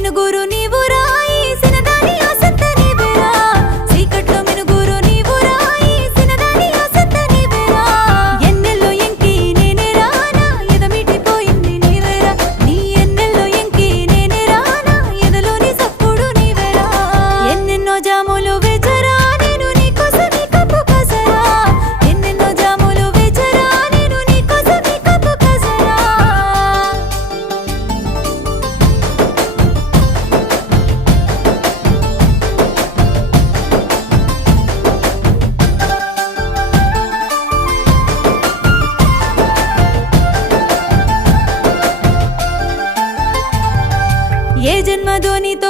మినుగురు నీవు రాయి సినదాని ఆసంత నీవేరా సీకట్లో మినుగురు నీవు రాయి సినదాని ఆసంత నీవేరా ఎన్నెల్లో ఎంకి నేనే రానా ఎదమిటిపోయింది నీవేరా నీ ఎన్నెల్లో ఎంకి నేనే రానా ఎదలోని సప్పుడు నీవేరా ఎన్నెన్నో జాములు వేచరా నేను నీకోసమే కప్పు కసరా ఎన్నెన్నో జాములు వేచరా నేను నీకోసమే కప్పు కసరా ఏ జన్మదో నీతో